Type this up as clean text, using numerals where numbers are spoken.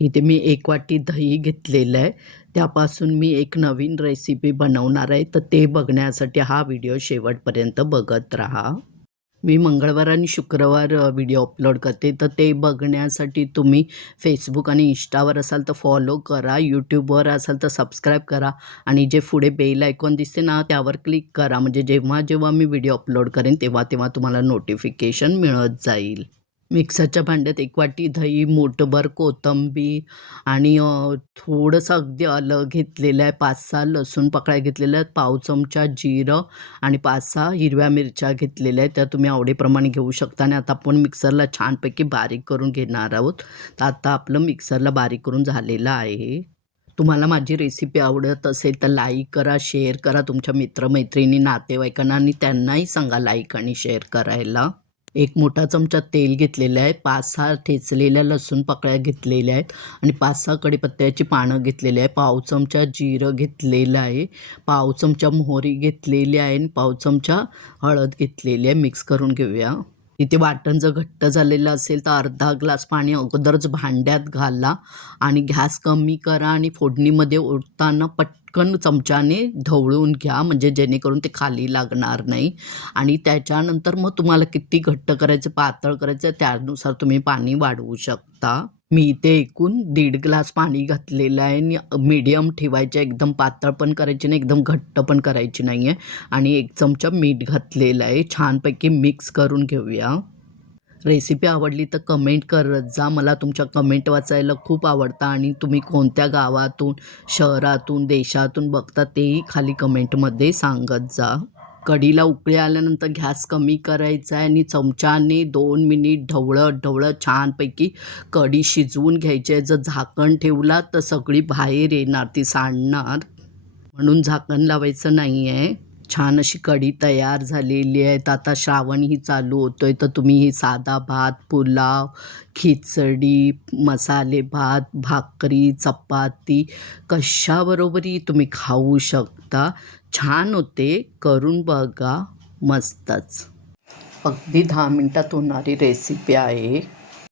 इथे मी 1 वाटी दही घेतलेलं आहे. त्यापासून मी एक नवीन रेसिपी बनवणार आहे. तर ते बघण्यासाठी हा व्हिडिओ शेवटपर्यंत बघत राहा. मी मंगळवार आणि शुक्रवार व्हिडिओ अपलोड करते. तर ते बघण्यासाठी तुम्ही Facebook आणि Instaवर असाल तर फॉलो करा. YouTubeवर असाल तर सबस्क्राईब करा आणि जे पुढे बेल आयकॉन दिसते ना त्यावर क्लिक करा. म्हणजे जेव्हा मी व्हिडिओ अपलोड करेन तेव्हा तुम्हाला नोटिफिकेशन मिळत जाईल. मिक्सरच्या भांड्यात 1 वाटी दही, मूठभर कोथिंबीर आणि थोडंसं अगदी आलं घेतलेलं आहे, 5-6 लसूण पाकळ्या घेतलेल्या आहेत, पाव चमचा जिरं आणि 5-6 हिरव्या मिरच्या घेतलेल्या आहेत. त्या तुम्ही आवडीप्रमाणे घेऊ शकता आणि आता आपण मिक्सरला छानपैकी बारीक करून घेणार आहोत. तर आता आपलं मिक्सरला बारीक करून झालेलं आहे. तुम्हाला माझी रेसिपी आवडत असेल तर लाईक करा, शेअर करा तुमच्या मित्र-मैत्रिणी, नातेवाईकांना आणि त्यांनाही सांगा लाईक आणि शेअर करायला. एक मोठा चमचा तेल घेतलेलं आहे, 5-6 ठेचलेल्या लसूण पाकळ्या घेतलेल्या आहेत आणि 5-6 कढीपत्त्याची पानं घेतलेली आहे. पाव चमचा जिरं घेतलेलं आहे, पाव चमचा मोहरी घेतलेली आहे आणि पाव चमचा हळद घेतलेली आहे. मिक्स करून घेऊया. इथे वाटण जर घट्ट झालेलं असेल तर अर्धा ग्लास पाणी अगोदरच भांड्यात घाला आणि गॅस कमी करा आणि फोडणीमध्ये ओतताना पटकन चमच्याने ढवळून घ्या, म्हणजे जेणेकरून ते खाली लागणार नाही. आणि त्याच्यानंतर मग तुम्हाला किती घट्ट करायचं, पातळ करायचं त्यानुसार तुम्ही पाणी वाढवू शकता. मी इथे एकूण 1.5 ग्लास पाणी घातलेलं आहे आणि मीडियम ठेवायचं, एकदम पातळ पण करायची नाही, एकदम घट्ट पण करायची नाही आहे. आणि 1 चमचा मीठ घातलेलं आहे. छानपैकी मिक्स करून घेऊया. रेसिपी आवडली तर कमेंट करत जा. मला तुमच्या कमेंट वाचायला खूप आवडतं आणि तुम्ही कोणत्या गावातून, शहरातून, देशातून बघता तेही खाली कमेंटमध्ये सांगत जा. कढीला उकळी आल्यानंतर गॅस कमी करायचा आहे आणि चमच्याने 2 मिनिट ढवळत छानपैकी कढी शिजवून घ्यायची आहे. जर झाकण ठेवला तर सगळी बाहेर येणार, ती सांडणार. म्हणून झाकण लावायचं नाही आहे. छान अशी कढी तयार झालेली आहे. तर आता श्रावणही चालू होतोय, तर तुम्ही ही साधा भात, पुलाव, खिचडी, मसाले भात, भाकरी, चपाती कशाबरोबरही तुम्ही खाऊ शकता. छान होते, करून बघा, मस्तच. अगदी 10 मिनिटात होणारी रेसिपी आहे.